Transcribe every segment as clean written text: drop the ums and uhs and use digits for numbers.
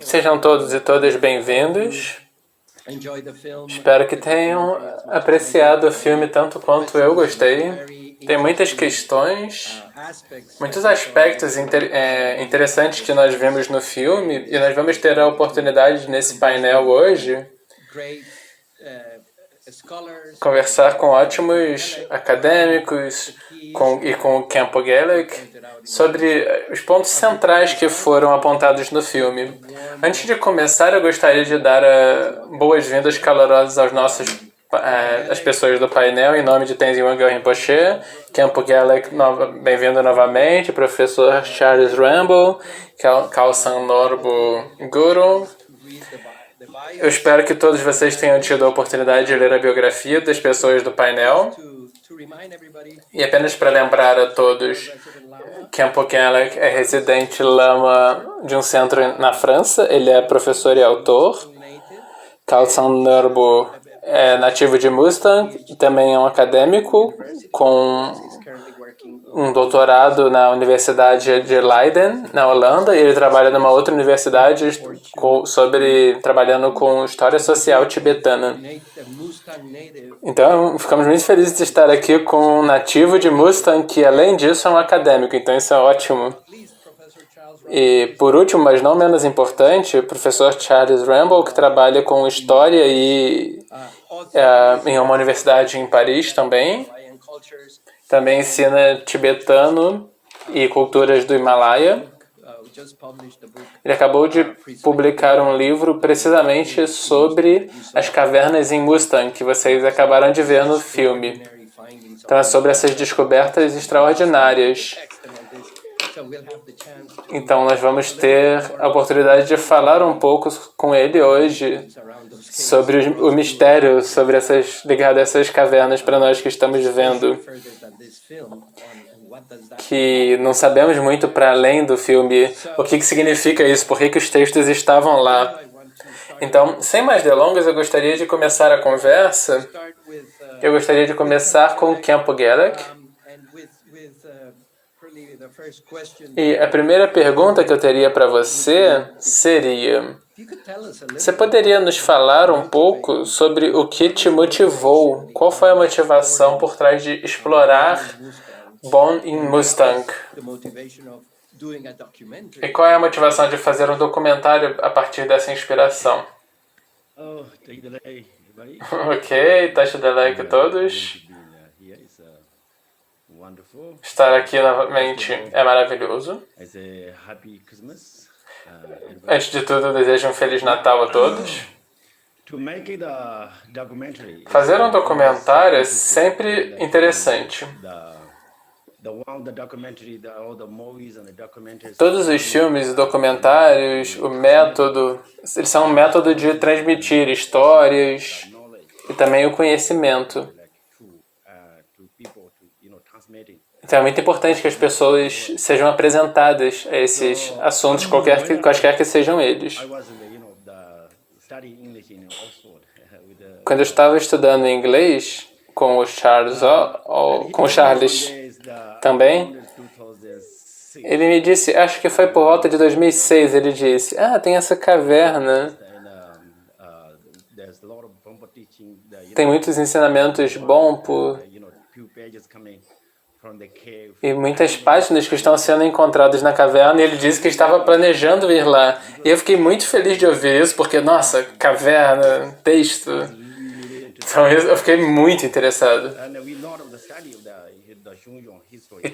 Sejam todos e todas bem-vindos. Espero que tenham apreciado o filme tanto quanto eu gostei. Tem muitas questões, muitos aspectos interessantes que nós vimos no filme e nós vamos ter a oportunidade nesse painel hoje conversar com ótimos acadêmicos e com o Campo Gaelic sobre os pontos centrais que foram apontados no filme. Antes de começar, eu gostaria de dar boas-vindas calorosas aos as pessoas do painel, em nome de Tenzin Wangyal Rinpoche, Campo Gaelic, bem-vindo novamente, professor Charles Rambo, Khalsan Norbu Guru. Eu espero que todos vocês tenham tido a oportunidade de ler a biografia das pessoas do painel. E apenas para lembrar a todos, Campo Gaelic é residente lama de um centro na França. Ele é professor e autor. Khalsan Norbu é nativo de Mustang e também é um acadêmico com um doutorado na Universidade de Leiden, na Holanda, e ele trabalha numa outra universidade trabalhando com história social tibetana. Então, ficamos muito felizes de estar aqui com um nativo de Mustang, que além disso é um acadêmico, então isso é ótimo. E por último, mas não menos importante, o professor Charles Rambo, que trabalha com história em uma universidade em Paris também. Também ensina tibetano e culturas do Himalaia. Ele acabou de publicar um livro precisamente sobre as cavernas em Mustang, que vocês acabaram de ver no filme. Então é sobre essas descobertas extraordinárias. Então nós vamos ter a oportunidade de falar um pouco com ele hoje sobre o mistério ligado a essas cavernas para nós que estamos vendo, que não sabemos muito para além do filme o que significa isso, por que os textos estavam lá. Então, sem mais delongas, eu gostaria de começar a conversa. Eu gostaria de começar com o Campo Gaelic. E a primeira pergunta que eu teria para você seria: você poderia nos falar um pouco sobre o que te motivou? Qual foi a motivação por trás de explorar Born in Mustang? E qual é a motivação de fazer um documentário a partir dessa inspiração? Ok, taxa de like a todos. Estar aqui novamente é maravilhoso. Antes de tudo, eu desejo um Feliz Natal a todos. Fazer um documentário é sempre interessante. Todos os filmes e documentários, eles são um método de transmitir histórias e também o conhecimento. Então é muito importante que as pessoas sejam apresentadas a esses assuntos, quaisquer que sejam eles. Quando eu estava estudando inglês com o Charles também, ele me disse, acho que foi por volta de 2006, ele disse, tem essa caverna, tem muitos ensinamentos bons e muitas páginas que estão sendo encontradas na caverna, e ele disse que estava planejando ir lá. E eu fiquei muito feliz de ouvir isso, porque, nossa, caverna, texto. Então eu fiquei muito interessado. E eu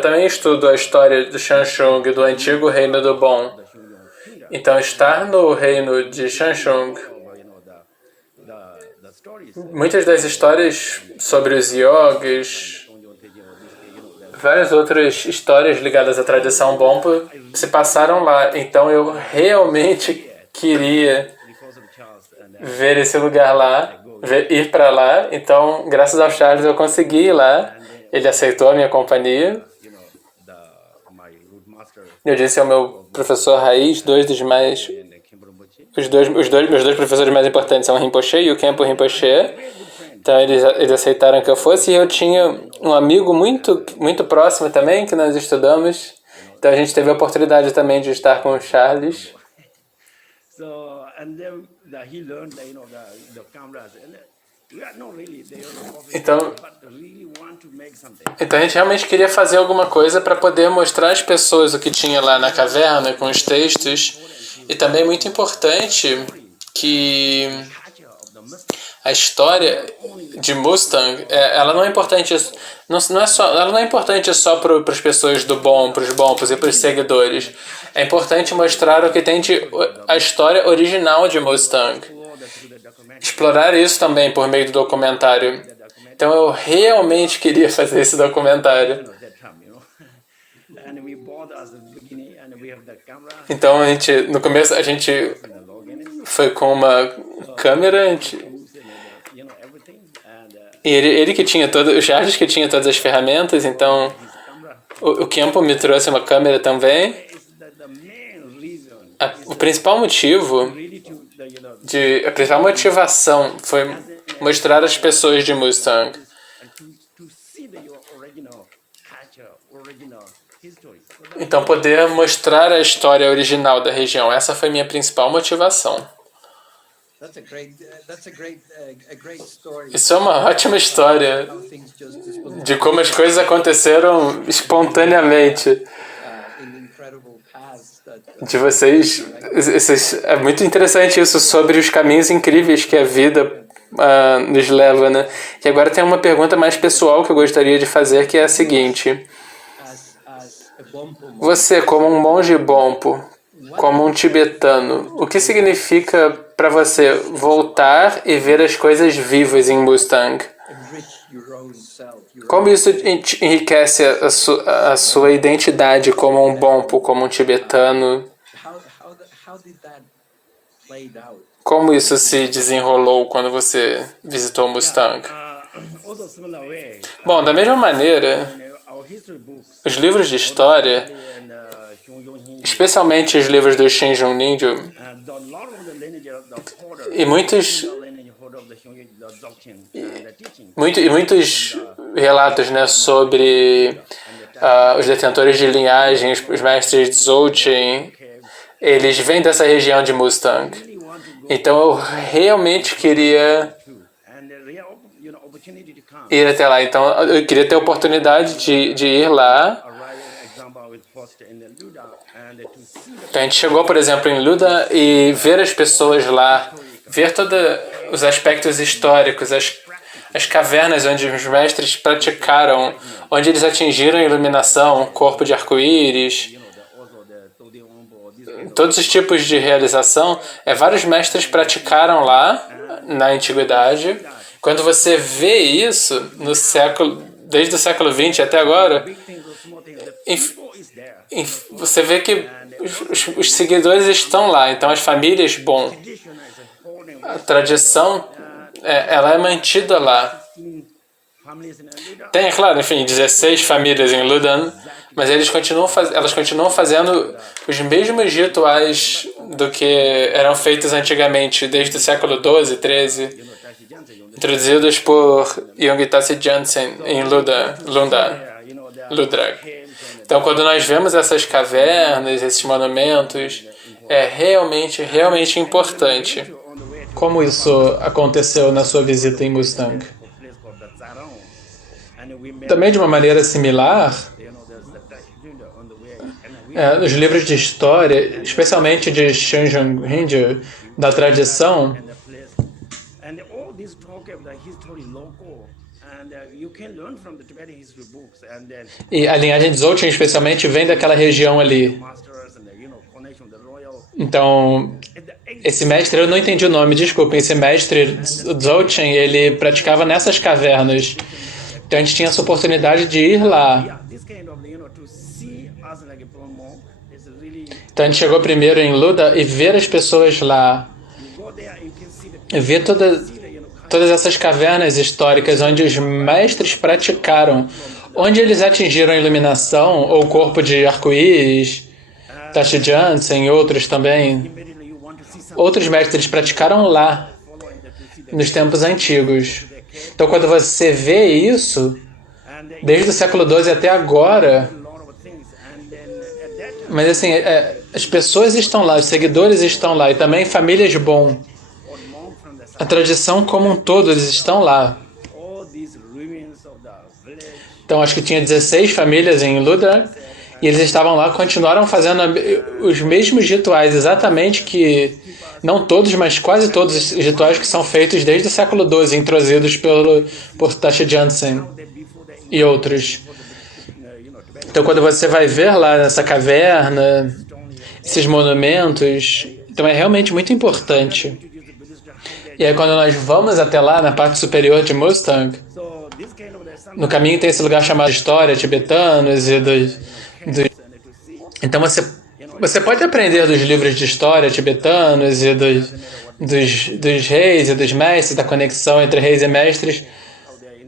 também estudo a história do Shanshung, do antigo reino do Bon. Então estar no reino de Shanshung, muitas das histórias sobre os yogis, várias outras histórias ligadas à tradição Bonpo se passaram lá. Então eu realmente queria ver esse lugar lá, ir para lá. Então, graças ao Charles, eu consegui ir lá. Ele aceitou a minha companhia. Eu disse ao meu professor Raiz, meus dois professores mais importantes são o Rinpoche e o Khenpo Rinpoche. Então eles aceitaram que eu fosse, e eu tinha um amigo muito, muito próximo também, que nós estudamos. Então a gente teve a oportunidade também de estar com o Charles. So, and then he learned, the cameras. And we are not really, they are Então, but really want to make something. então a gente realmente queria fazer alguma coisa para poder mostrar às pessoas o que tinha lá na caverna, com os textos. E também é muito importante que a história de Mustang, ela não é importante, ela não é importante só para as pessoas do bom, para os bons e para os seguidores. É importante mostrar o que tem de a história original de Mustang. Explorar isso também por meio do documentário. Então eu realmente queria fazer esse documentário. Então no começo a gente foi com uma câmera, e ele que tinha o Charles que tinha todas as ferramentas, então o Kempo me trouxe uma câmera também. O principal motivo, a principal motivação foi mostrar às pessoas de Mustang. Então poder mostrar a história original da região, essa foi minha principal motivação. Isso é uma ótima história de como as coisas aconteceram espontaneamente. De vocês, é muito interessante isso sobre os caminhos incríveis que a vida nos leva, né? E agora tem uma pergunta mais pessoal que eu gostaria de fazer, que é a seguinte: você, como um monge Bompo, como um tibetano, o que significa para você voltar e ver as coisas vivas em Mustang? Como isso enriquece a sua identidade como um Bompo, como um tibetano? Como isso se desenrolou quando você visitou Mustang? Bom, da mesma maneira, os livros de história, especialmente os livros do Shinjun Ninjo, e muitos relatos, né, sobre os detentores de linhagem, os mestres de Dzogchen, eles vêm dessa região de Mustang. Então eu realmente queria ir até lá. Então eu queria ter a oportunidade de ir lá. Então a gente chegou, por exemplo, em Luda e ver as pessoas lá, ver todos os aspectos históricos, as cavernas onde os mestres praticaram, onde eles atingiram a iluminação, corpo de arco-íris, todos os tipos de realização. Vários mestres praticaram lá na antiguidade. Quando você vê isso desde o século XX até agora, você vê que os seguidores estão lá. Então as famílias, bom, a tradição, ela é mantida lá. Tem, é claro, enfim, 16 famílias em Ludan, mas elas continuam fazendo os mesmos rituais do que eram feitos antigamente, desde o século XII, XIII, introduzidos por Yongitasi Jansen em Ludrag. Então, quando nós vemos essas cavernas, esses monumentos, é realmente, realmente importante. Como isso aconteceu na sua visita em Mustang? Também de uma maneira similar, nos livros de história, especialmente de Shinjun Rinju, da tradição, e a linhagem de Dzogchen especialmente vem daquela região ali. Então, esse mestre, eu não entendi o nome, desculpem, esse mestre Dzogchen, ele praticava nessas cavernas. Então a gente tinha essa oportunidade de ir lá. Então a gente chegou primeiro em Luda e ver as pessoas lá. Ver todas essas cavernas históricas onde os mestres praticaram, onde eles atingiram a iluminação, ou o corpo de arco-íris, Tashi Jansen e outros também. Outros mestres praticaram lá, nos tempos antigos. Então, quando você vê isso, desde o século XII até agora, Mas assim, as pessoas estão lá, os seguidores estão lá, e também famílias de bom. A tradição como um todo, eles estão lá. Então acho que tinha 16 famílias em Ludak, e eles estavam lá, continuaram fazendo os mesmos rituais, exatamente que, não todos, mas quase todos os rituais que são feitos desde o século XII, introduzidos por Tasha Jansen e outros. Então quando você vai ver lá nessa caverna, esses monumentos, então é realmente muito importante. E aí quando nós vamos até lá, na parte superior de Mustang, no caminho tem esse lugar chamado História, tibetanos e Então você pode aprender dos livros de história tibetanos e dos reis e dos mestres, da conexão entre reis e mestres,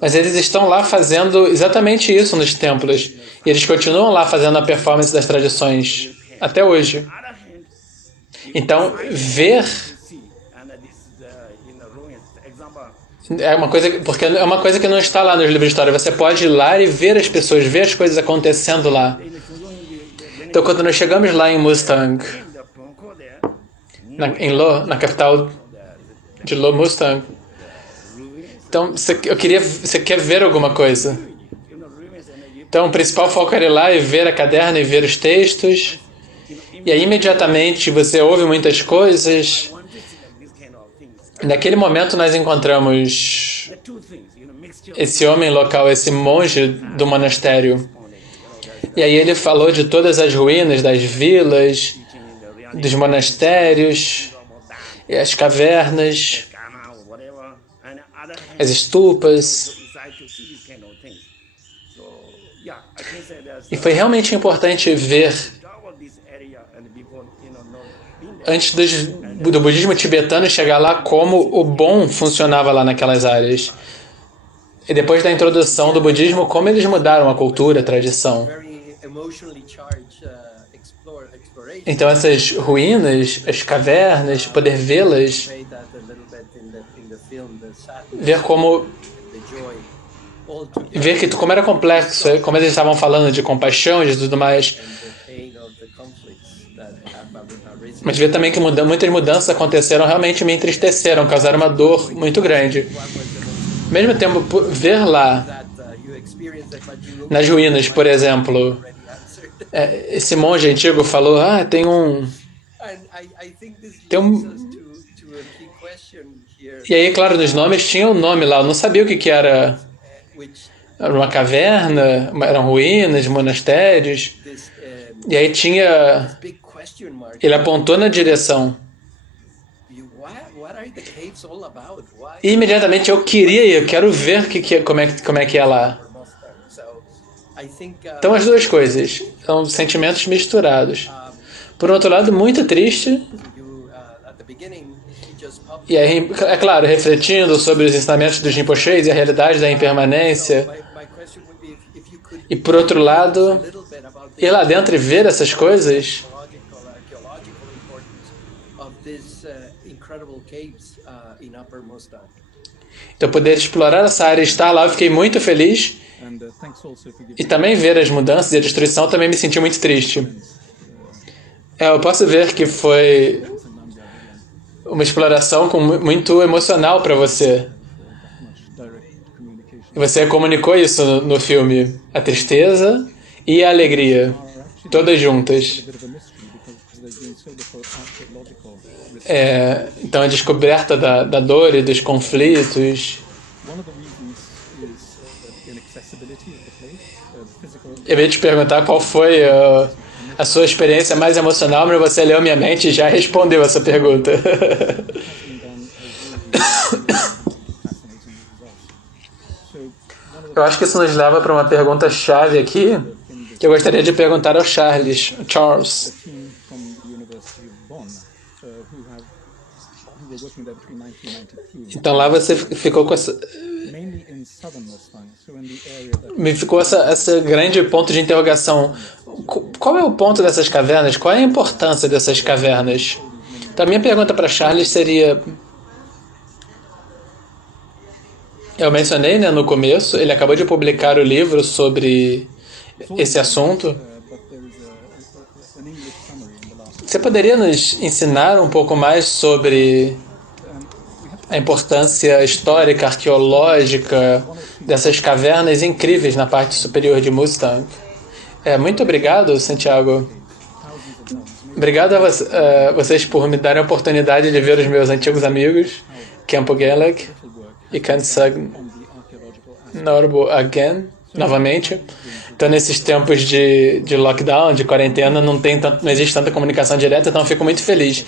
mas eles estão lá fazendo exatamente isso nos templos. E eles continuam lá fazendo a performance das tradições até hoje. Então, ver é uma coisa, porque é uma coisa que não está lá nos livros de história. Você pode ir lá e ver as pessoas, ver as coisas acontecendo lá. Então, quando nós chegamos lá em Mustang, em Lo, na capital de Lo, Mustang, então você quer ver alguma coisa. Então, o principal foco era ir lá e ver a caderna e ver os textos. E aí, imediatamente, você ouve muitas coisas. Naquele momento, nós encontramos esse homem local, esse monge do monastério. E aí ele falou de todas as ruínas das vilas, dos monastérios, e as cavernas, as estupas. E foi realmente importante ver, antes do budismo tibetano chegar lá, como o bom funcionava lá naquelas áreas. E depois da introdução do budismo, como eles mudaram a cultura, a tradição. Então essas ruínas, as cavernas, poder vê-las, ver como era complexo, como eles estavam falando de compaixão e de tudo mais. Mas ver também que muitas mudanças aconteceram, realmente me entristeceram, causaram uma dor muito grande. Ao mesmo tempo, ver lá, nas ruínas, por exemplo, esse monge antigo falou, tem um... E aí, claro, nos nomes tinha um nome lá, eu não sabia o que era. Era uma caverna, eram ruínas, monastérios, e aí tinha... Ele apontou na direção. E imediatamente eu quero ver como é que é lá. Então as duas coisas, são sentimentos misturados. Por outro lado, muito triste. E aí, é claro, refletindo sobre os ensinamentos dos Rinpoches e a realidade da impermanência. E por outro lado, ir lá dentro e ver essas coisas. Então, poder explorar essa área e estar lá, eu fiquei muito feliz. E também ver as mudanças e a destruição, também me senti muito triste. Eu posso ver que foi uma exploração muito emocional para você. E você comunicou isso no filme. A tristeza e a alegria, todas juntas. Então a descoberta da dor e dos conflitos. Eu ia te perguntar qual foi a sua experiência mais emocional, mas você leu minha mente e já respondeu essa pergunta. Eu acho que isso nos leva para uma pergunta-chave aqui, que eu gostaria de perguntar ao Charles. Então lá você ficou com essa... Me ficou esse grande ponto de interrogação. Qual é o ponto dessas cavernas? Qual é a importância dessas cavernas? Então a minha pergunta para Charles seria... Eu mencionei, no começo, ele acabou de publicar o livro sobre esse assunto. Você poderia nos ensinar um pouco mais sobre a importância histórica, arqueológica dessas cavernas incríveis na parte superior de Mustang? Muito obrigado, Santiago. Obrigado a vocês por me darem a oportunidade de ver os meus antigos amigos, Campo Geleg e Kansag Norbo again, novamente. Então, nesses tempos de lockdown, de quarentena, não existe tanta comunicação direta, então eu fico muito feliz.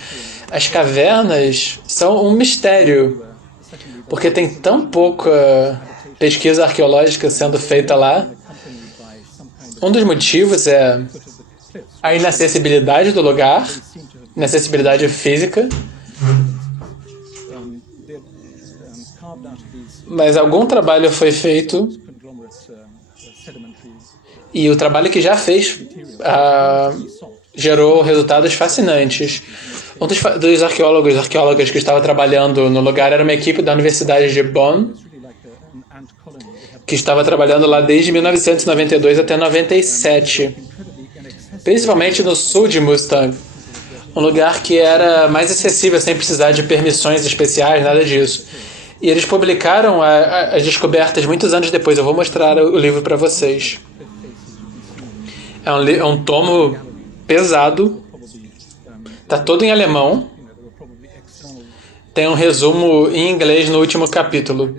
As cavernas são um mistério, porque tem tão pouca pesquisa arqueológica sendo feita lá. Um dos motivos é a inacessibilidade do lugar, inacessibilidade física. Mas algum trabalho foi feito e o trabalho que já fez gerou resultados fascinantes. Um dos arqueólogas que estava trabalhando no lugar era uma equipe da Universidade de Bonn, que estava trabalhando lá desde 1992 até 97, principalmente no sul de Mustang, um lugar que era mais acessível sem precisar de permissões especiais, nada disso. E eles publicaram as descobertas muitos anos depois. Eu vou mostrar o livro para vocês. É um tomo pesado. Está todo em alemão. Tem um resumo em inglês no último capítulo.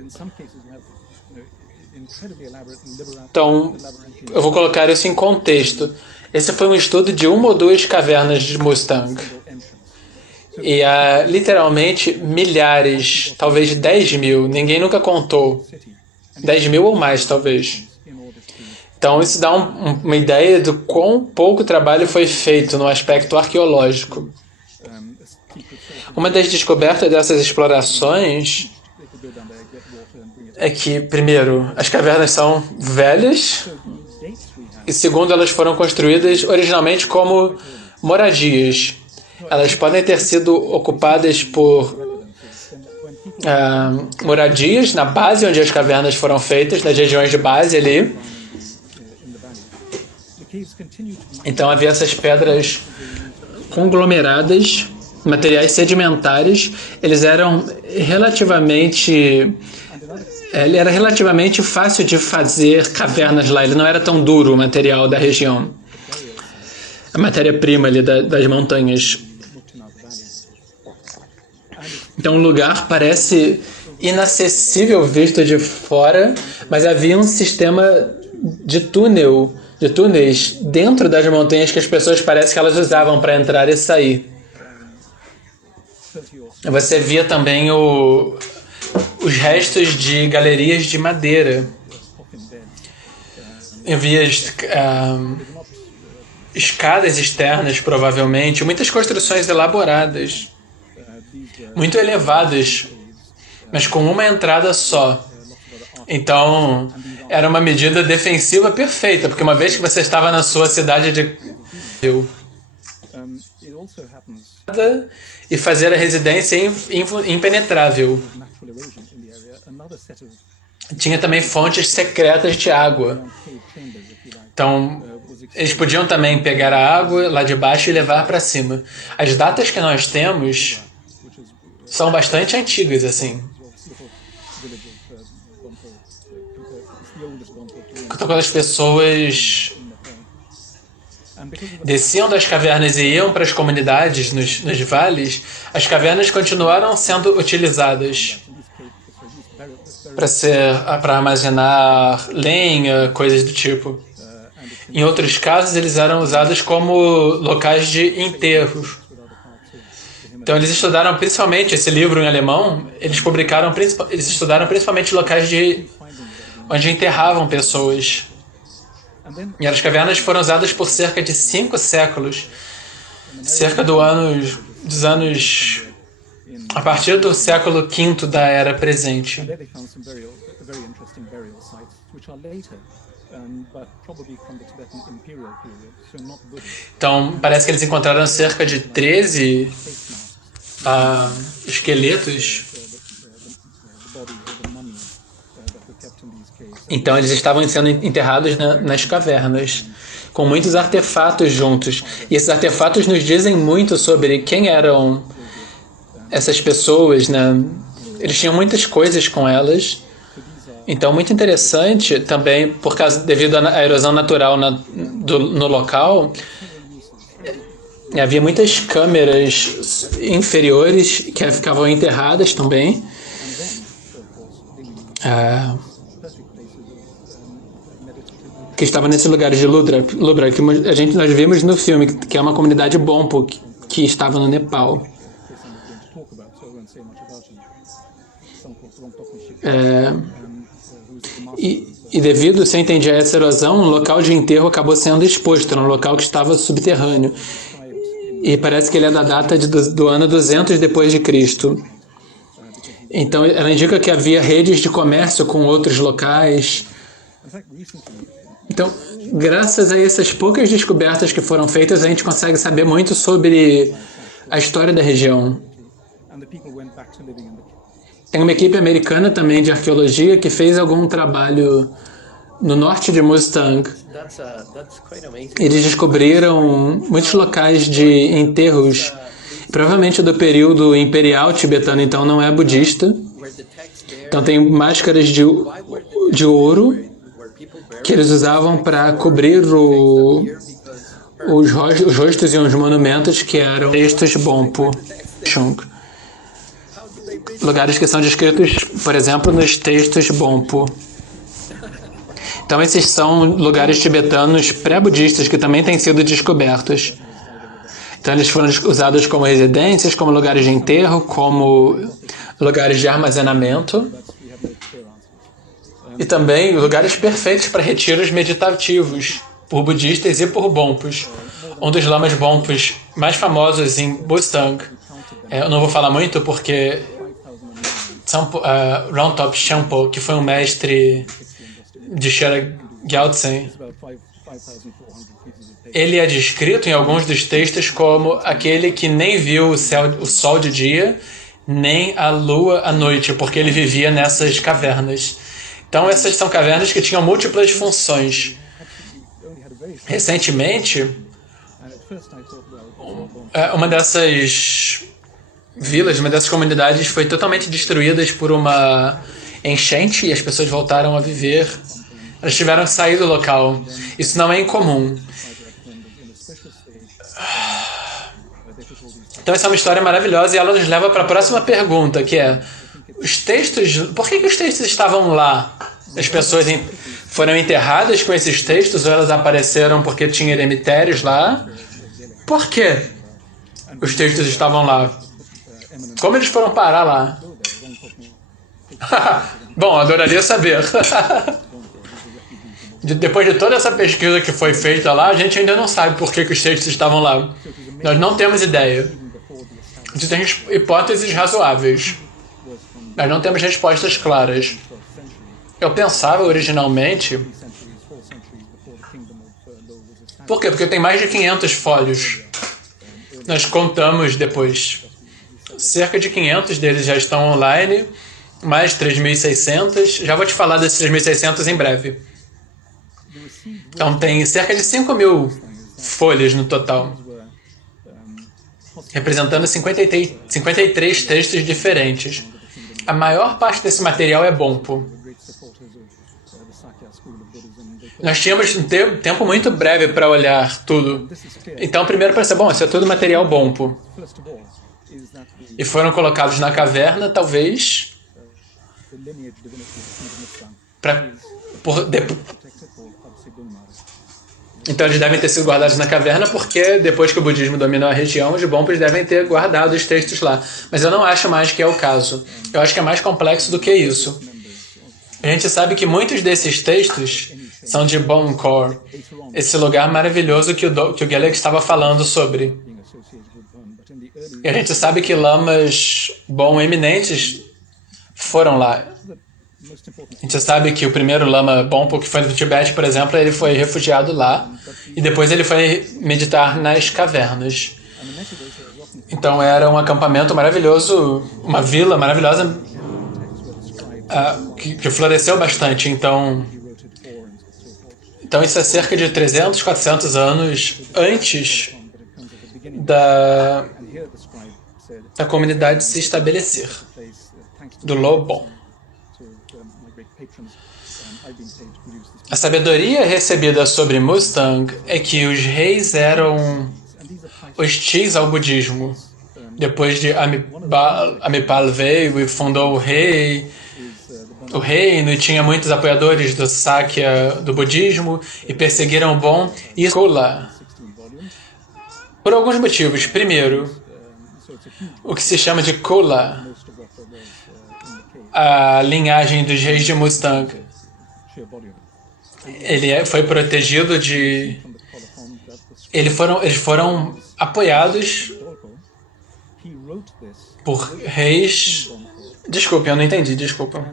Então, eu vou colocar isso em contexto. Esse foi um estudo de uma ou duas cavernas de Mustang. E há literalmente milhares, talvez 10 mil, ninguém nunca contou. 10 mil ou mais, talvez. Então, isso dá uma ideia do quão pouco trabalho foi feito no aspecto arqueológico. Uma das descobertas dessas explorações é que, primeiro, as cavernas são velhas, e segundo, elas foram construídas originalmente como moradias. Elas podem ter sido ocupadas por moradias na base onde as cavernas foram feitas, nas regiões de base ali. Então havia essas pedras conglomeradas, materiais sedimentares. Era relativamente fácil de fazer cavernas lá. Ele não era tão duro o material da região. A matéria-prima ali das montanhas. Então o lugar parece inacessível visto de fora, mas havia um sistema de túneis dentro das montanhas que as pessoas parecem que elas usavam para entrar e sair. Você via também os restos de galerias de madeira. Eu via escadas externas, provavelmente, muitas construções elaboradas, muito elevadas, mas com uma entrada só. Então, era uma medida defensiva perfeita, porque uma vez que você estava na sua cidade de e fazer a residência impenetrável. Tinha também fontes secretas de água. Então, eles podiam também pegar a água lá de baixo e levar para cima. As datas que nós temos são bastante antigas, assim. Quando as pessoas desciam das cavernas e iam para as comunidades nos vales, as cavernas continuaram sendo utilizadas para armazenar lenha, coisas do tipo. Em outros casos, eles eram usados como locais de enterros. Então, eles estudaram principalmente esse livro em alemão. Eles estudaram principalmente locais onde enterravam pessoas. E as cavernas foram usadas por cerca de 5 séculos, cerca dos anos a partir do século V da Era Presente. Então, parece que eles encontraram cerca de 13 esqueletos. Então, eles estavam sendo enterrados nas cavernas. com muitos artefatos juntos. E esses artefatos nos dizem muito sobre quem eram essas pessoas, né? Eles tinham muitas coisas com elas. Então, muito interessante também, devido à erosão natural no local, havia muitas câmeras inferiores que ficavam enterradas também. Que estavam nesses lugares de Ludra, que nós vimos no filme, que é uma comunidade Bompo que estava no Nepal. E devido, se eu entendi, a essa erosão, o local de enterro acabou sendo exposto, era um local que estava subterrâneo. E parece que ele é da data do ano 200 depois de Cristo. Então, ela indica que havia redes de comércio com outros locais. Então, graças a essas poucas descobertas que foram feitas, a gente consegue saber muito sobre a história da região. Tem uma equipe americana também de arqueologia que fez algum trabalho no norte de Mustang. Eles descobriram muitos locais de enterros, provavelmente do período imperial tibetano, então não é budista. Então tem máscaras de ouro que eles usavam para cobrir os rostos e os monumentos que eram textos Bompo Chung. Lugares que são descritos, por exemplo, nos textos Bompo. Então esses são lugares tibetanos pré-budistas que também têm sido descobertos. Então eles foram usados como residências, como lugares de enterro, como lugares de armazenamento e também lugares perfeitos para retiros meditativos por budistas e por Bompos. Um dos lamas Bompos mais famosos em Mustang, eu não vou falar muito porque Ronthop Shampo, que foi um mestre de Shera Gyaltsen, ele é descrito em alguns dos textos como aquele que nem viu o sol de dia, nem a lua à noite, porque ele vivia nessas cavernas. Então essas são cavernas que tinham múltiplas funções. Recentemente, uma dessas vilas, uma dessas comunidades foi totalmente destruída por uma enchente e as pessoas voltaram a viver. Elas tiveram que sair do local. Isso não é incomum. Então essa é uma história maravilhosa e ela nos leva para a próxima pergunta, que é os textos, por que os textos estavam lá? As pessoas foram enterradas com esses textos ou elas apareceram porque tinha eremitérios lá? Por que os textos estavam lá? Como eles foram parar lá? Bom, adoraria saber. Depois de toda essa pesquisa que foi feita lá, a gente ainda não sabe por que os textos estavam lá. Nós não temos ideia. Existem hipóteses razoáveis. Nós não temos respostas claras. Eu pensava originalmente... Por quê? Porque tem mais de 500 fólios. Nós contamos depois. Cerca de 500 deles já estão online, mais 3.600. Já vou te falar desses 3.600 em breve. Então tem cerca de 5.000 folhas no total, representando 53 textos diferentes. A maior parte desse material é Bompo. Nós tínhamos um tempo muito breve para olhar tudo. Então, primeiro pensei, bom, isso é tudo material Bompo. E foram colocados na caverna, talvez, Então eles devem ter sido guardados na caverna porque depois que o budismo dominou a região, os Bompos devem ter guardado os textos lá. Mas eu não acho mais que é o caso. Eu acho que é mais complexo do que isso. A gente sabe que muitos desses textos são de Bomkor, esse lugar maravilhoso que o Gelek estava falando sobre. E a gente sabe que lamas Bon eminentes foram lá. A gente sabe que o primeiro lama Bompo, que foi no Tibete, por exemplo, ele foi refugiado lá e depois ele foi meditar nas cavernas. Então era um acampamento maravilhoso, uma vila maravilhosa que floresceu bastante. Então Então isso é cerca de 300, 400 anos antes da comunidade se estabelecer, do Lobon. A sabedoria recebida sobre Mustang é que os reis eram hostis ao budismo. Depois de Amipal veio e fundou o reino, e tinha muitos apoiadores do Sakya, do budismo, e perseguiram o Bon e Kula. Por alguns motivos. Primeiro, o que se chama de Kula, a linhagem dos reis de Mustang. Ele foi protegido de... Eles foram apoiados por reis... Desculpe, eu não entendi, desculpa.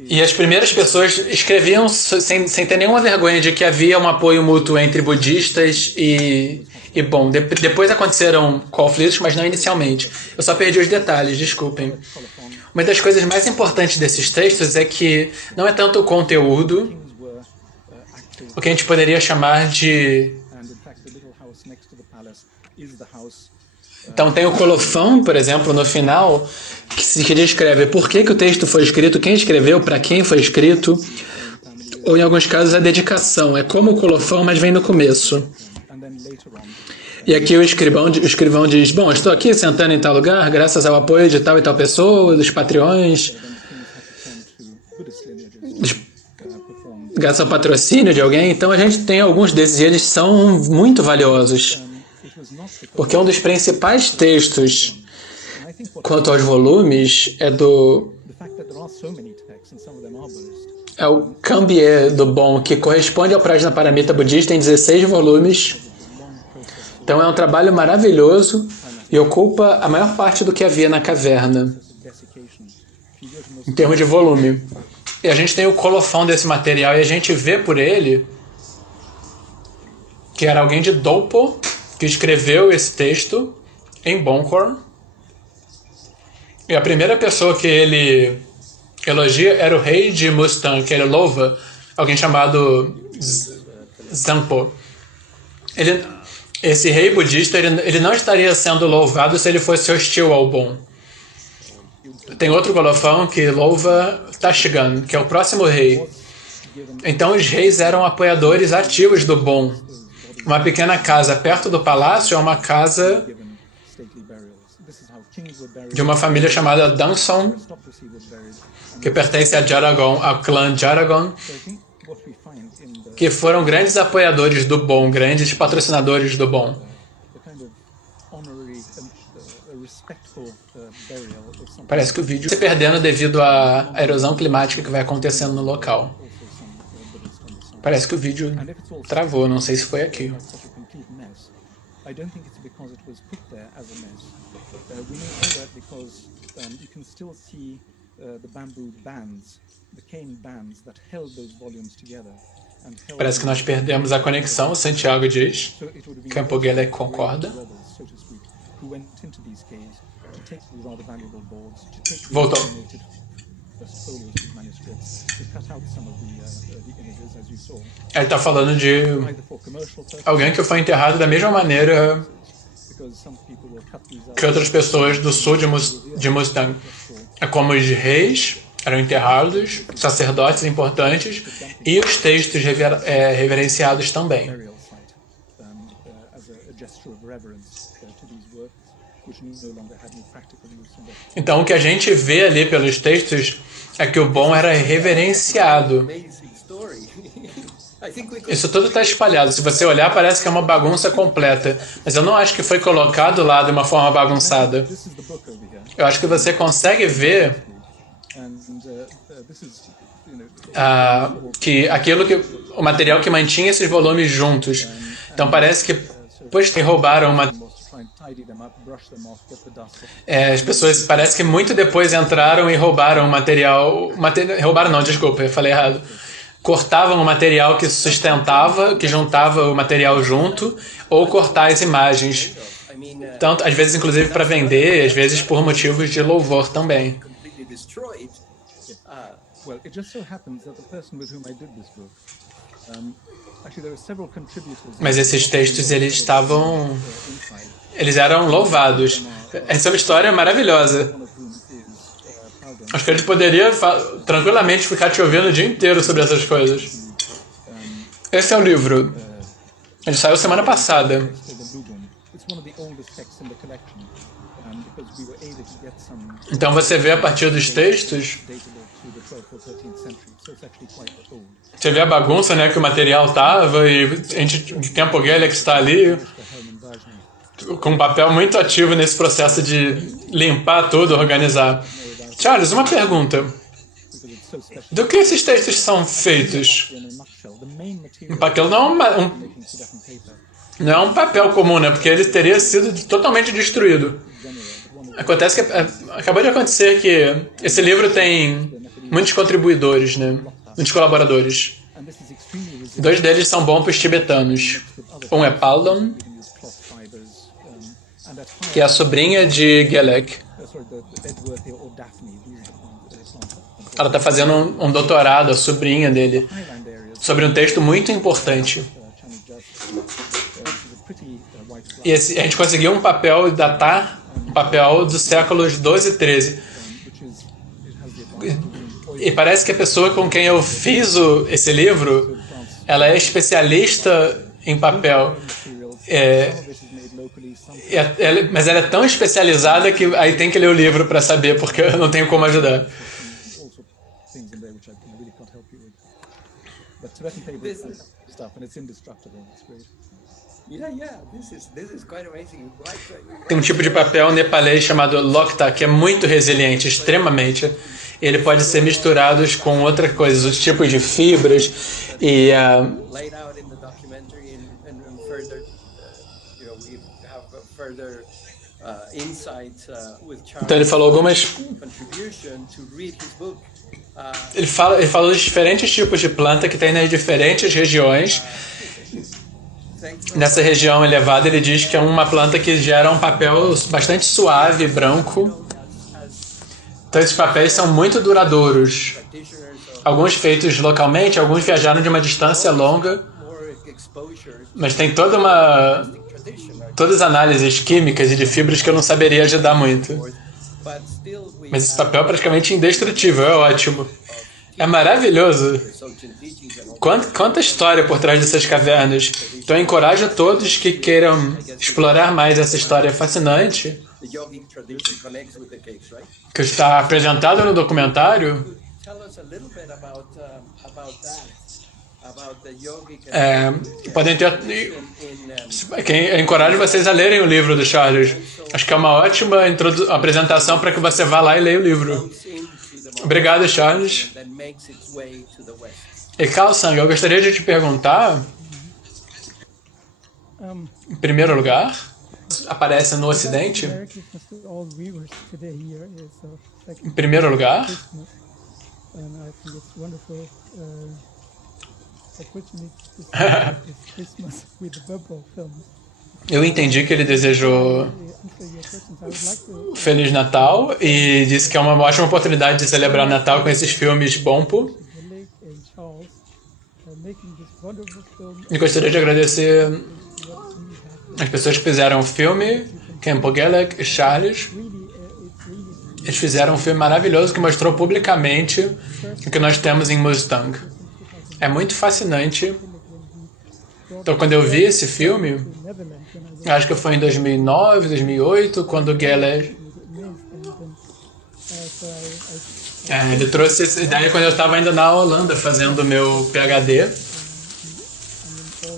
E as primeiras pessoas escreviam sem ter nenhuma vergonha de que havia um apoio mútuo entre budistas e bom, depois aconteceram conflitos, mas não inicialmente. Eu só perdi os detalhes, desculpem. Uma das coisas mais importantes desses textos é que não é tanto o conteúdo, o que a gente poderia chamar de... Então tem o colofão, por exemplo, no final, que descreve por que o texto foi escrito, quem escreveu, para quem foi escrito, ou em alguns casos a dedicação. É como o colofão, mas vem no começo. E aqui o escrivão diz, bom, estou aqui sentando em tal lugar, graças ao apoio de tal e tal pessoa, dos patreões, graças ao patrocínio de alguém. Então a gente tem alguns desses e eles são muito valiosos. Porque um dos principais textos quanto aos volumes é o Kambye do Bon, que corresponde ao Prajnaparamita budista em 16 volumes. Então é um trabalho maravilhoso e ocupa a maior parte do que havia na caverna, em termos de volume. E a gente tem o colofão desse material e a gente vê por ele que era alguém de Dolpo que escreveu esse texto em Bonkorn. E a primeira pessoa que ele elogia era o rei de Mustang, que ele louva, alguém chamado Zampo. Esse rei budista, ele não estaria sendo louvado se ele fosse hostil ao Bon. Tem outro colofão que louva Tashigan, que é o próximo rei. Então os reis eram apoiadores ativos do Bon. Uma pequena casa perto do palácio é uma casa de uma família chamada Danson, que pertence a Jaragon, ao clã Jaragon, que foram grandes apoiadores do Bon, grandes patrocinadores do Bon. Parece que o vídeo está se perdendo devido à erosão climática que vai acontecendo no local. Parece que o vídeo travou, não sei se foi aqui. Parece que nós perdemos a conexão, o Santiago diz. Campo Gelec concorda. Voltou. Ele está falando de alguém que foi enterrado da mesma maneira que outras pessoas do sul de Mustang. É como os reis eram enterrados, sacerdotes importantes, e os textos reverenciados também. Então o que a gente vê ali pelos textos é que o Bon era reverenciado. Isso tudo está espalhado. Se você olhar, parece que é uma bagunça completa. Mas eu não acho que foi colocado lá de uma forma bagunçada. Eu acho que você consegue ver que o material que mantinha esses volumes juntos. Então parece que depois que roubaram as pessoas parece que muito depois entraram e roubaram o material. Roubaram não, desculpa, eu falei errado. Cortavam o material que sustentava, que juntava o material junto, ou cortar as imagens. Tanto, às vezes, inclusive, para vender, às vezes por motivos de louvor também. Well, it just so happens that the person with whom I did this book, actually there were several contributors. Mas esses textos, eles estavam... Inside, Eles eram louvados. Essa é uma história maravilhosa. one of whom is Paul Acho que a gente poderia tranquilamente ficar te ouvindo o dia inteiro sobre essas coisas. Esse é o livro. Ele saiu semana passada. called the Blue Boom. It's one of the oldest texts in the collection, because we were able to get some Então você vê a partir dos textos, datable to the 12th or 13th century, so it's actually quite old. você vê a bagunça, né, que o material tava, e a gente, de Campo Gellek está ali, Herman Weisner. com um papel muito ativo nesse processo de limpar tudo, organizar. Charles, uma pergunta. Because it's so special. Do que esses textos são feitos? In a nutshell, the main material O papel não é making Tibetan paper não é um papel comum, né? Porque ele teria sido totalmente destruído. Acontece que acabou de acontecer que esse livro tem muitos contribuidores, né? Muitos colaboradores. and this is extremely resistant. Dois deles são bons tibetanos. Um é Paldon, You can use cloth fibers, and at que é a sobrinha de Gellek. the Edgeworth or Daphne, these are the plants that they plant. Ela está fazendo um doutorado, a sobrinha dele, Highland areas, sobre um texto muito importante. Chinese Just, which is a pretty white flower, E a gente conseguiu um papel datar, um papel dos séculos 12 e 13. which is, it has the advantage of being E parece que a pessoa com quem eu fiz esse livro, ela é especialista em papel. materials. É, Some of it is made locally, some mas ela é tão especializada que aí tem que ler o livro para saber, porque eu não tenho como ajudar. also things in there which I really can't help you with. But Tibetan paper is stuff, and it's indestructible. It's great. Yeah, this is quite amazing. Tem um tipo de papel nepalês chamado Lokta, que é muito resiliente, extremamente. Ele pode ser misturado com outras coisas, os tipos de fibras e Laid out in the documentary and further, we have further insights with Charles' então ele falou algumas. contribution to read his book. Ele falou dos diferentes tipos de planta que tem nas diferentes regiões. Thanks Nessa região elevada, ele diz que é uma planta que gera um papel bastante suave, branco. Então esses papéis são muito duradouros. practitioners of Alguns feitos localmente, alguns viajaram de uma distância longa, more exposure mas tem tradition, todas as análises químicas e de fibras que eu não saberia ajudar muito. but still we Mas esse papel é praticamente indestrutível, é ótimo. É maravilhoso. Dzogchen teachings and all. Quanta história por trás dessas cavernas. Então eu encorajo a todos que queiram explorar mais essa história fascinante, The yogic tradition connects with the caves, right? que está apresentada no documentário. Tell us a little bit about that, about the yogic Podem ter... Eu encorajo vocês a lerem o livro do Charles. Acho que é uma ótima apresentação para que você vá lá e leia o livro. Obrigado, Charles. that makes its way to the west. E Carl Sang, eu gostaria de te perguntar, em primeiro lugar, aparece no Ocidente, Merry Christmas to all viewers today here. It's a em second primeiro lugar, Christmas, and I think it's wonderful opportunity to celebrate this Christmas with the Bubble films. eu entendi que ele desejou Answer your questions. I would like to Feliz Natal e disse que é uma ótima oportunidade de celebrar o Natal com esses filmes Bompo. Blake and Charles making this wonderful film. E gostaria de agradecer What we have as pessoas que fizeram o filme, Campo Gellek e Charles. really, it's really Eles fizeram um filme maravilhoso que mostrou publicamente o que nós temos em Mustang. É muito fascinante. Então, quando eu vi esse filme, Netherlands when I was acho que foi em 2009, 2008, quando o Gellek... amazed, and then so I ele trouxe essa ideia quando eu estava ainda na Holanda fazendo o meu PhD. all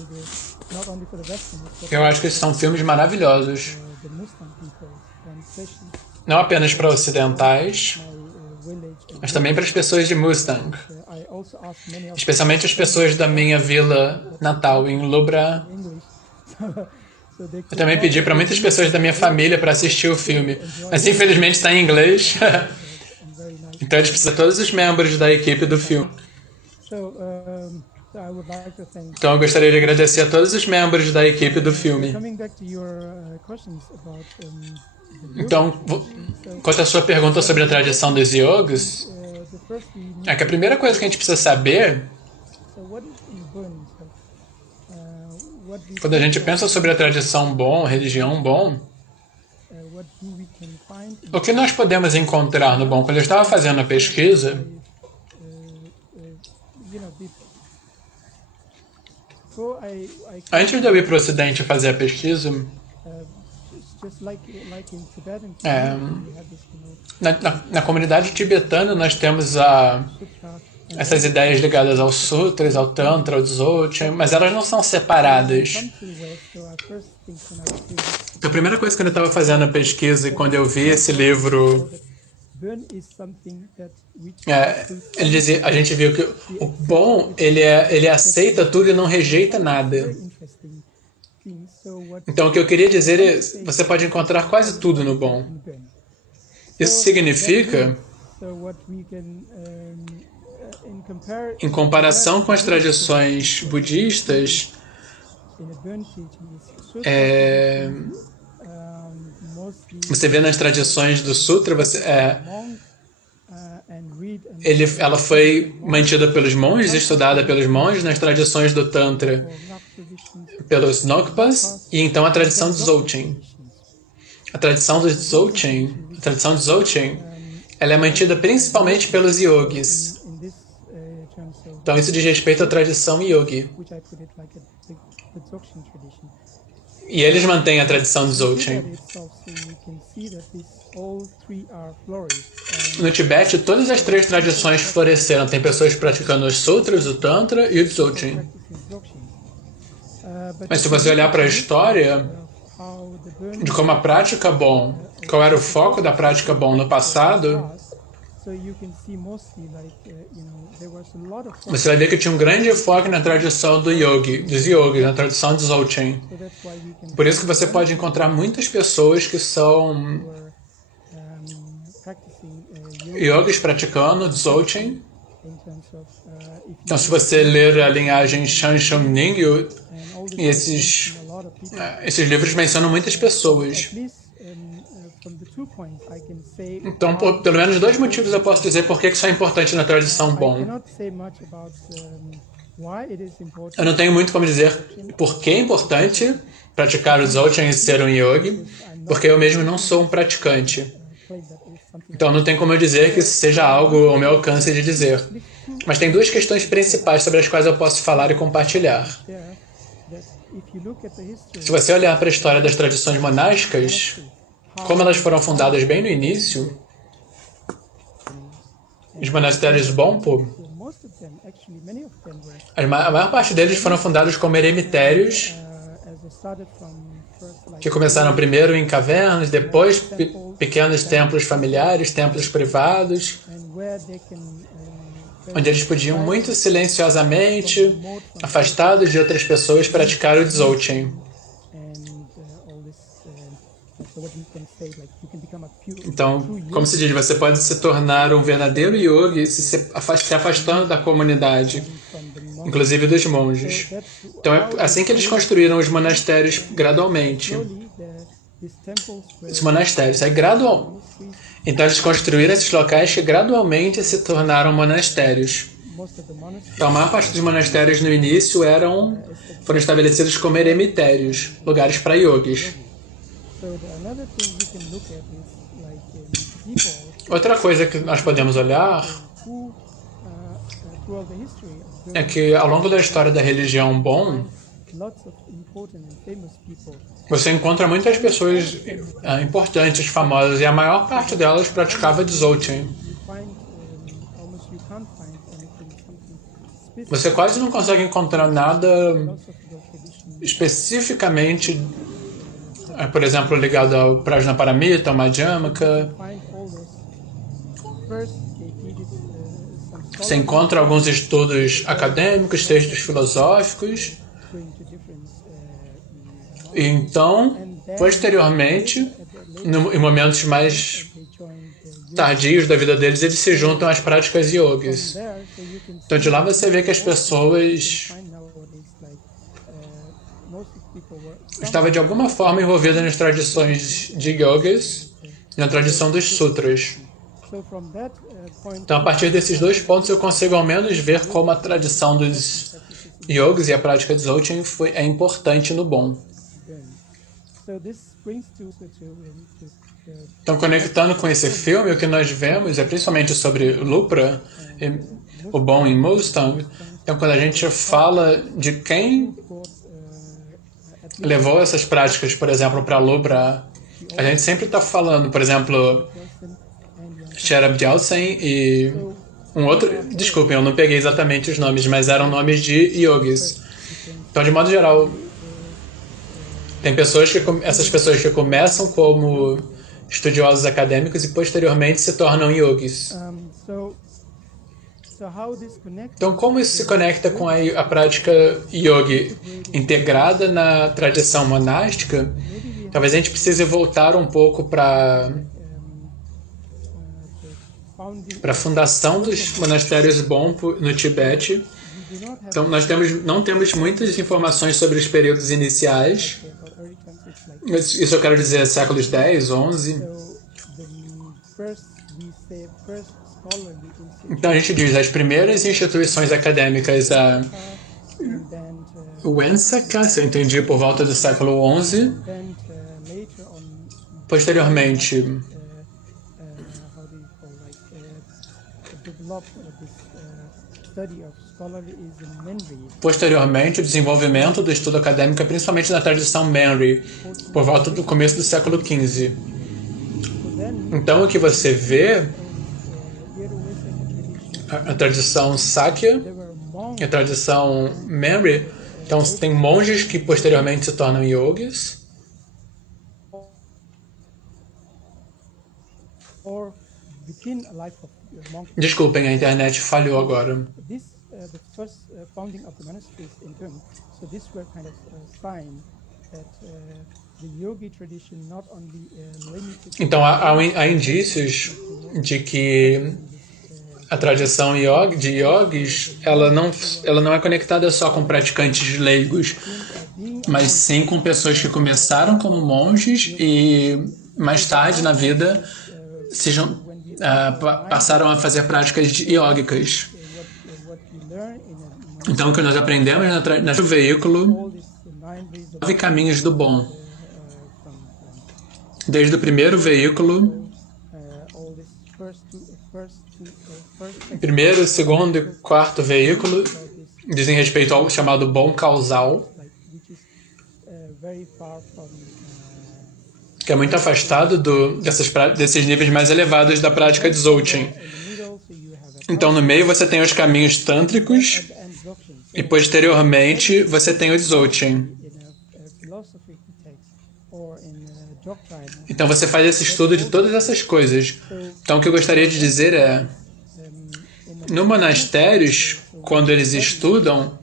the not only for the Westerners but Eu acho que esses são filmes maravilhosos. the Muslim people, and especially Não apenas para ocidentais, my village. mas também para as pessoas de Mustang. I also asked many of Especialmente as pessoas da minha vila natal, em Lubra. them English, so they Eu could também pedi para muitas pessoas da minha família para assistir o filme. Mas infelizmente está em inglês. and very nice. Então eles precisam de todos os membros da equipe do filme. So I would like to thank. Então eu gostaria de agradecer a todos os membros da equipe do filme. Coming back to your questions about the Então, quanto à sua pergunta sobre a tradição dos yogis, the first we need É que a primeira coisa que a gente precisa saber, so what is in Burn? So, what we quando a gente think pensa sobre a tradição bom, religião bom, what do we can find in o que nós podemos encontrar no bom? Quando eu estava fazendo a pesquisa, you know, before I antes de eu ir para o Ocidente fazer a pesquisa, it's just like in Tibetan É. community, we have this, you know, na comunidade tibetana nós temos sutra, essas ideias ligadas aos sutras, ao tantra, ao dzogchen, mas elas não são separadas. come to the West, so our first thing when I was doing this, A primeira coisa quando eu estava fazendo a pesquisa e quando eu vi esse livro, Burn is something that we ele dizia, a gente viu que o bom, ele aceita tudo e não rejeita nada. interesting things. So what Então o que eu queria dizer é, você pode encontrar quase tudo no bom. in Burn? Isso significa, So what we can in compare em comparação com as tradições budistas, in a Burn teaching is sutra, mostly você vê nas tradições do sutra, monk and read and ela foi mantida pelos monges, estudada pelos monges, nas tradições do tantra for rock traditions. pelos Ngokpas, e então a tradição do Dzogchen. A tradição do Dzogchen, ela é mantida principalmente pelos yogis. In this terms, so Então isso diz respeito à tradição yogi. which I put it like the Dzogchen tradition. E eles mantêm a tradição do That Dzogchen. itself, so you can see that these all three are flourished. No Tibete, todas as três tradições floresceram. Tem pessoas praticando os sutras, o tantra e o Dzogchen. Practicing Dzogchen. But Mas se você olhar para a história how the Burn de como a prática bom, qual era o foco da prática bom no passado, so you can see mostly like you know there was a lot of você vai ver que tinha um grande foco na tradição do yogi, dos yogis, na tradição de Dzogchen. so that's why we can Por isso que você pode encontrar muitas pessoas que são were practicing yoga yogis praticando Dzogchen. in terms of if Então, se você ler a linhagem Shanshan Ningyo, and all the e esses, a lot of people esses livros mencionam muitas pessoas. at least from the 2 points I can say Então, por pelo menos 2 motivos eu posso dizer por que isso é importante na tradição I bom. cannot say much about why it is important. Eu não tenho muito como dizer por que é importante praticar o Dzogchen e ser um yogi, porque eu mesmo não sou um praticante. Claim that is something Então não tem como eu dizer que isso seja algo ao meu alcance de dizer. Mas tem 2 questões principais sobre as quais eu posso falar e compartilhar. there that if you look at the history Se você olhar para a história das tradições monásticas, como elas foram fundadas bem no início, os monastérios Bonpo, most of them actually many of them were a maior parte deles foram fundados como eremitérios, as they started from first like que começaram primeiro em cavernas, depois pequenos templos familiares, templos privados, and where they can onde eles podiam muito silenciosamente, afastados de outras pessoas, praticar o Dzogchen. and all this so what you can say like you can become a true Então, como se diz, você pode se tornar um verdadeiro yogi se afastando da comunidade, from the monk. inclusive dos monges. Então, é assim que eles construíram os monastérios gradualmente. Slowly these temples were Os monastérios, aí então eles construíram esses locais que gradualmente se tornaram monastérios. most of the monasteries. Então, a maior parte dos monastérios no início foram estabelecidos como eremitérios, lugares para yogis. So another thing you can look at is like people Outra coisa que nós podemos olhar who throughout the history of é que ao longo da história da religião bom, lots of important and famous people você encontra muitas pessoas importantes, famosas, e a maior parte delas praticava Dzogchen. you find almost you can't find anything something specific Você quase não consegue encontrar nada lots of the tradition especificamente, por exemplo, ligado ao Prajnaparamita, ao Madhyamaka. find all those first they did it some Você encontra alguns estudos acadêmicos, textos filosóficos, going to different e então, posteriormente, em momentos mais they joined the tardios da vida deles, eles se juntam às práticas yogis. there so you can Então, de lá você vê que as pessoas find nowadays like most of people were estavam de alguma forma envolvidas nas tradições de yogas, na tradição dos sutras. Então, a partir desses dois pontos, eu consigo ao menos ver como a tradição dos yogis e a prática de Dzogchen é importante no Bon. Então, conectando com esse filme, o que nós vemos é principalmente sobre Lupra, o Bon em Mustang. Então, quando a gente fala de quem levou essas práticas, por exemplo, para Lupra, a gente sempre está falando, por exemplo, Sherab Gyaltsen e um outro... Desculpem, eu não peguei exatamente os nomes, mas eram nomes de yogis. Então, de modo geral, tem essas pessoas que começam como estudiosos acadêmicos e posteriormente se tornam yogis. Então, como isso se conecta com a prática yogi integrada na tradição monástica? Talvez a gente precise voltar um pouco para a fundação dos monastérios Bonpo no Tibete. Então, nós não temos muitas informações sobre os períodos iniciais. Isso eu quero dizer séculos 10, 11. Então a gente diz, as primeiras instituições acadêmicas, a Wensaka, se eu entendi, por volta do século 11. Posteriormente, o desenvolvimento do estudo acadêmico é principalmente na tradição Manri, por volta do começo do século XV. Então, o que você vê, a tradição Sakya, a tradição Manri, então tem monges que posteriormente se tornam yogis. Desculpem, a internet falhou agora. Então, há indícios de que a tradição de yogis, ela não é conectada só com praticantes leigos, mas sim com pessoas que começaram como monges e mais tarde na vida passaram a fazer práticas yógicas. Então, o que nós aprendemos no veículo, 9 caminhos do Bon. Desde o primeiro veículo, primeiro, segundo e quarto veículo dizem respeito ao chamado Bon causal, que é muito afastado desses níveis mais elevados da prática de Dzogchen. Então, no meio você tem os caminhos tântricos e, posteriormente, você tem o Dzogchen. Então, você faz esse estudo de todas essas coisas. Então, o que eu gostaria de dizer é, no monastérios, quando eles estudam,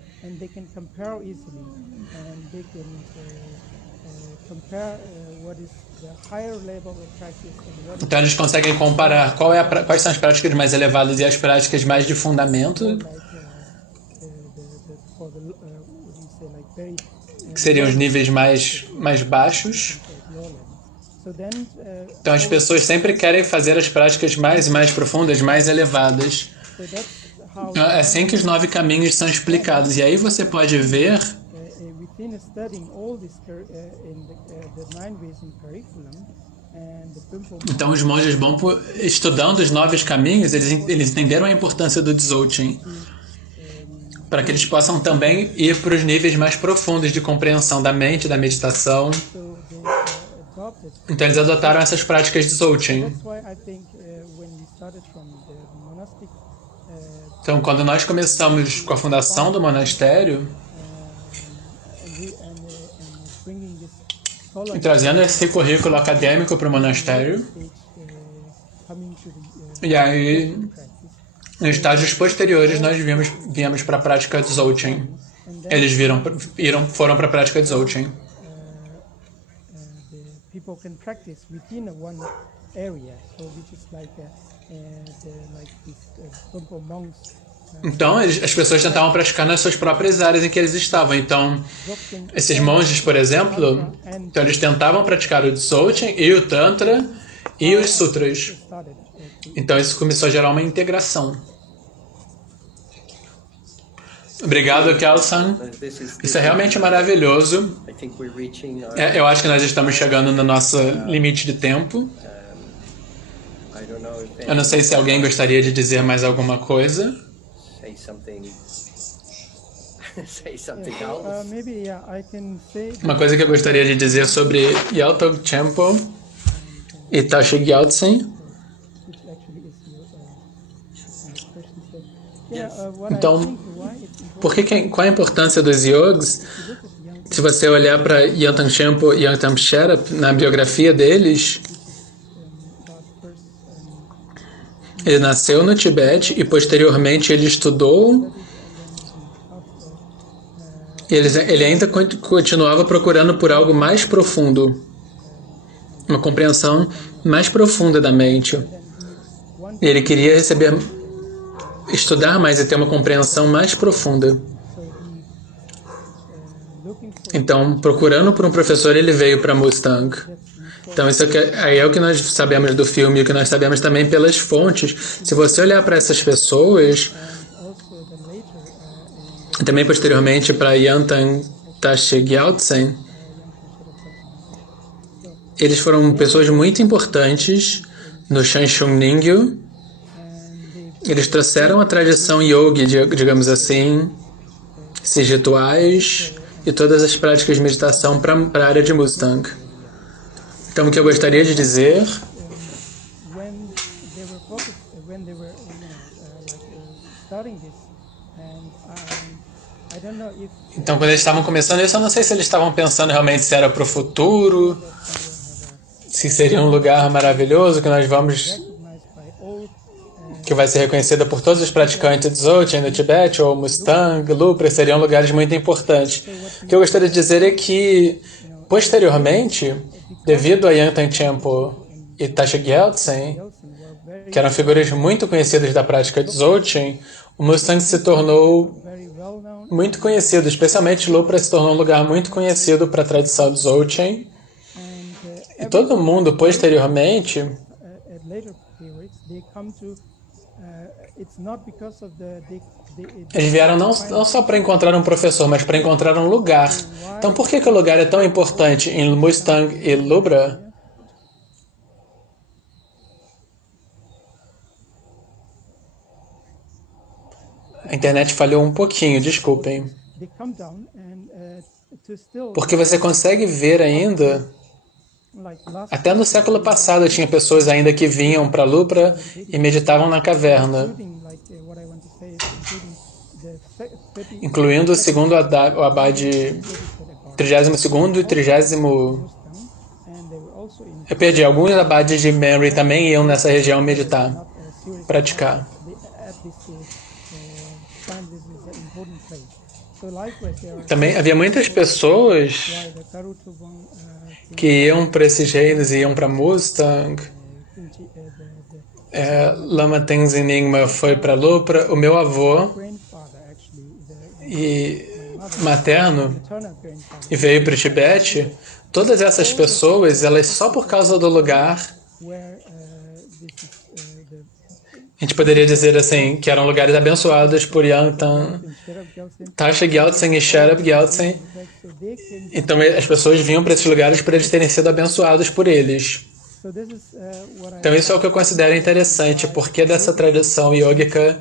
então eles conseguem comparar quais são as práticas mais elevadas e as práticas mais de fundamento, que seriam os níveis mais baixos. Então as pessoas sempre querem fazer as práticas mais profundas, mais elevadas. É assim que os 9 caminhos são explicados. E aí você pode ver então os monges Bonpo, estudando os 9 caminhos, eles entenderam a importância do Dzogchen, para que eles possam também ir para os níveis mais profundos de compreensão da mente, da meditação. Então eles adotaram essas práticas de Dzogchen. Então, quando nós começamos com a fundação do monastério, e trazendo esse currículo acadêmico para o monastério, e aí, em estágios posteriores, nós viemos para a prática de Dzogchen. Eles foram para a prática de Dzogchen. Então, as pessoas tentavam praticar nas suas próprias áreas em que eles estavam. Então, esses monges, por exemplo, então eles tentavam praticar o Dzogchen e o Tantra e os Sutras. Então isso começou a gerar uma integração. Obrigado, Kelsan. Isso é realmente maravilhoso. Eu acho que nós estamos chegando no nosso limite de tempo. Eu não sei se alguém gostaria de dizer mais alguma coisa. Maybe I can say Uma coisa que eu gostaria de dizer sobre Gyaltsy Tempo e Tashi Gyaltsen. which actually is your question. So, what I Então, think why it's important qual a importância dos yogs? to look at young Se você olhar para Yangtang Shenpo e Yangtang Sherpa, na biografia deles, about first ele nasceu no Tibete e posteriormente ele estudou. Ele ainda continuava procurando por algo mais profundo, uma compreensão mais profunda da mente. E ele queria estudar mais e ter uma compreensão mais profunda. looking for Então, procurando por um professor, ele veio para Mustang. Então, isso aí é o que nós sabemos do filme e o que nós sabemos também pelas fontes. Se você olhar para essas pessoas, also the later e também posteriormente para Yangtang Tashi Gyaltsen, eles foram pessoas muito importantes no Shanshung Ningyo. Eles trouxeram a tradição yogi, digamos assim, esses rituais e todas as práticas de meditação para a área de Mustang. Então, o que eu gostaria de dizer when they were starting this, and I don't know if Então, quando eles estavam começando isso, eu não sei se eles estavam pensando realmente se era para o futuro, se seria um lugar maravilhoso que nós vamos, recognized by all que vai ser reconhecida por todos os praticantes de Dzogchen no Tibete, ou Mustang, Lupra, seriam lugares muito importantes. O que eu gostaria de dizer é que, posteriormente, devido a Yangtang Tempo e Tashi Gyaltsen, que eram figuras muito conhecidas da prática de Dzogchen, o Mustang se tornou very well known, muito conhecido, especialmente Lupra se tornou um lugar muito conhecido para a tradição de Dzogchen. and E todo mundo, posteriormente, at later periods they come to it's not because of eles vieram não só para encontrar um professor, mas para encontrar um lugar. Então, por que o lugar é tão importante em Mustang e Lubra? A internet falhou um pouquinho, desculpem. they come down and to still Porque você consegue ver ainda, like last até no século passado tinha pessoas ainda que vinham para Lupra e meditavam na caverna, including like what I want to say is including the 30 incluindo o segundo o abade 32º e 30º. and they were also in Eu perdi, alguns abades de Mary também iam nessa região meditar, serious praticar. at this time this is an important place. So likewise there are Também havia muitas pessoas the Karutubon que iam para esses reinos e iam para Mustang. Lama Tenzin Nyingma foi para Lopra. O meu avô grandfather actually the e materno maternal grandfather e veio para o Tibete. Todas essas pessoas, elas só por causa do lugar, where this is the a gente poderia dizer assim, que eram lugares abençoados por Yangtang, Tashi Gyaltsen e Sherpa Gyaltsen. so they came Então as pessoas vinham para esses lugares por eles terem sido abençoados por eles. so this is what I Então isso é o que eu considero interessante, porque dessa tradição yógica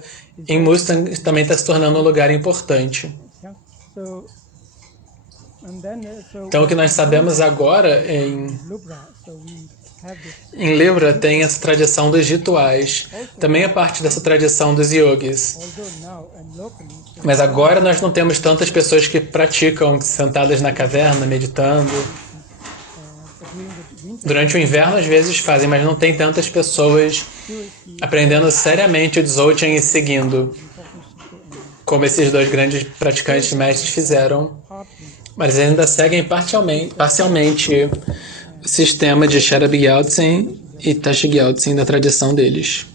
em Mustang também está se tornando um lugar importante. yeah. So and then so Então o que nós sabemos agora Lubra, so we have this em Libra tem essa tradição dos rituais. Também é parte dessa tradição dos yogis. although now and locally so Mas agora nós não temos tantas pessoas que praticam sentadas na caverna, meditando. during the winter Durante o inverno às vezes fazem, mas não tem tantas pessoas aprendendo seriamente o Dzogchen e seguindo, como esses dois grandes praticantes mestres fizeram. Mas ainda seguem parcialmente o sistema de Sherpa Gyaltsen e Tashi Gyaltsen da tradição deles.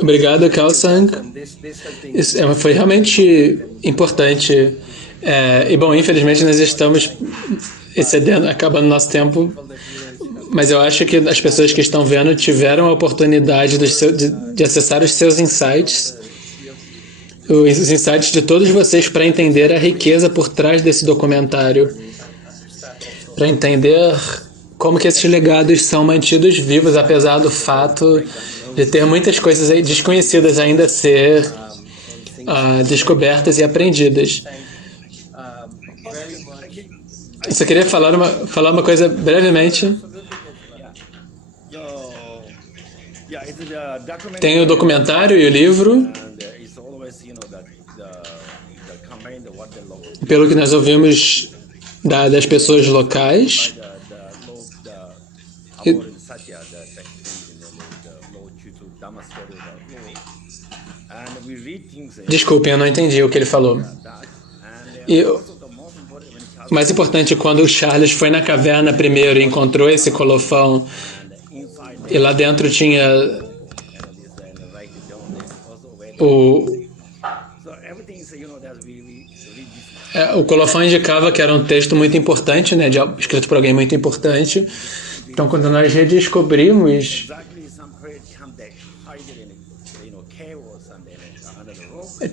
Obrigado, Kalsang. Isso foi realmente importante. E bom, infelizmente nós estamos acabando nosso tempo. mas eu acho que as pessoas que estão vendo tiveram a oportunidade de acessar os seus insights, os insights de todos vocês para entender a riqueza por trás desse documentário, para entender como que esses legados são mantidos vivos, apesar do fato de ter muitas coisas aí desconhecidas ainda a ser descobertas e aprendidas. Eu só queria falar uma coisa brevemente. Tem o documentário e o livro. Pelo que nós ouvimos das pessoas locais. Desculpem, eu não entendi o que ele falou. E o mais importante, quando o Charles foi na caverna primeiro e encontrou esse colofão, e lá dentro tinha o colofão indicava que era um texto muito importante, né, escrito por alguém muito importante. Então, quando nós redescobrimos,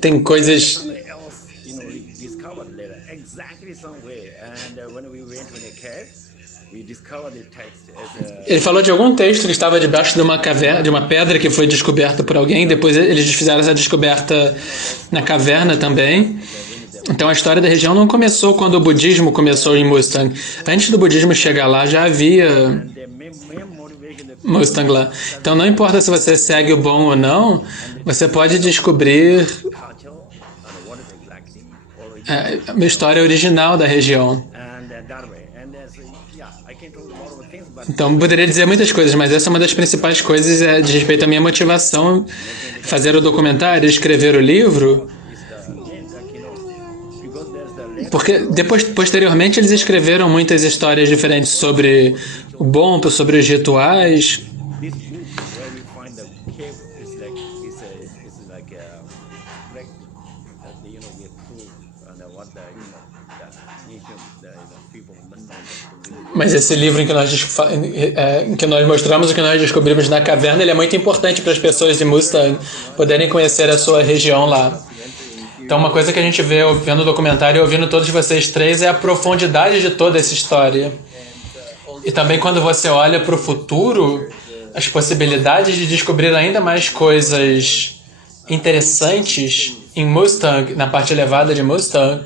tem coisas. Ele falou de algum texto que estava debaixo de uma caverna, de uma pedra que foi descoberta por alguém. Depois eles fizeram essa descoberta na caverna também. Então a história da região não começou quando o budismo começou em Mustang. Antes do budismo chegar lá, já havia Mustang lá. Então não importa se você segue o bom ou não, você pode descobrir a história original da região. Então, poderia dizer muitas coisas, mas essa é uma das principais coisas, de respeito à minha motivação, fazer o documentário, escrever o livro, porque posteriormente eles escreveram muitas histórias diferentes sobre o Bonpo, sobre os rituais. Mas esse livro em que nós mostramos o que nós descobrimos na caverna, ele é muito importante para as pessoas de Mustang poderem conhecer a sua região lá. Então, uma coisa que a gente vê vendo o documentário e ouvindo todos vocês três é a profundidade de toda essa história. E também quando você olha para o futuro, as possibilidades de descobrir ainda mais coisas interessantes em Mustang, na parte elevada de Mustang,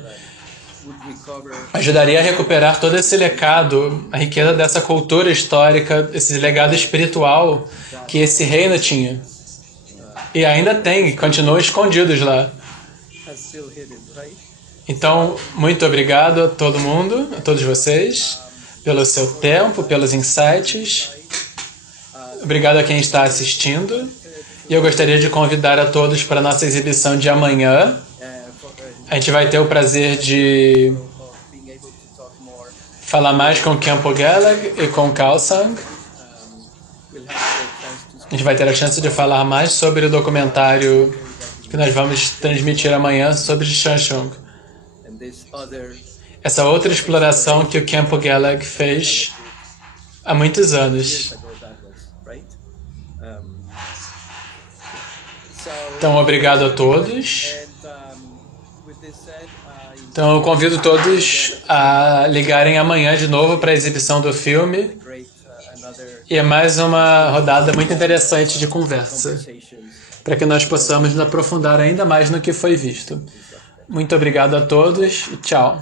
ajudaria a recuperar todo esse legado, a riqueza dessa cultura histórica, esse legado espiritual que esse reino tinha. E ainda tem, e continua escondidos lá. Então, muito obrigado a todo mundo, a todos vocês, pelo seu tempo, pelos insights. Obrigado a quem está assistindo. E eu gostaria de convidar a todos para a nossa exibição de amanhã. A gente vai ter o prazer de falar mais com Khenpo Gelag e com Khalsang. A gente vai ter a chance de falar mais sobre o documentário que nós vamos transmitir amanhã sobre Shanshung. Essa outra exploração que o Khenpo Gelag fez há muitos anos. Então, obrigado a todos. Então, eu convido todos a ligarem amanhã de novo para a exibição do filme. E é mais uma rodada muito interessante de conversa, para que nós possamos nos aprofundar ainda mais no que foi visto. Muito obrigado a todos e tchau.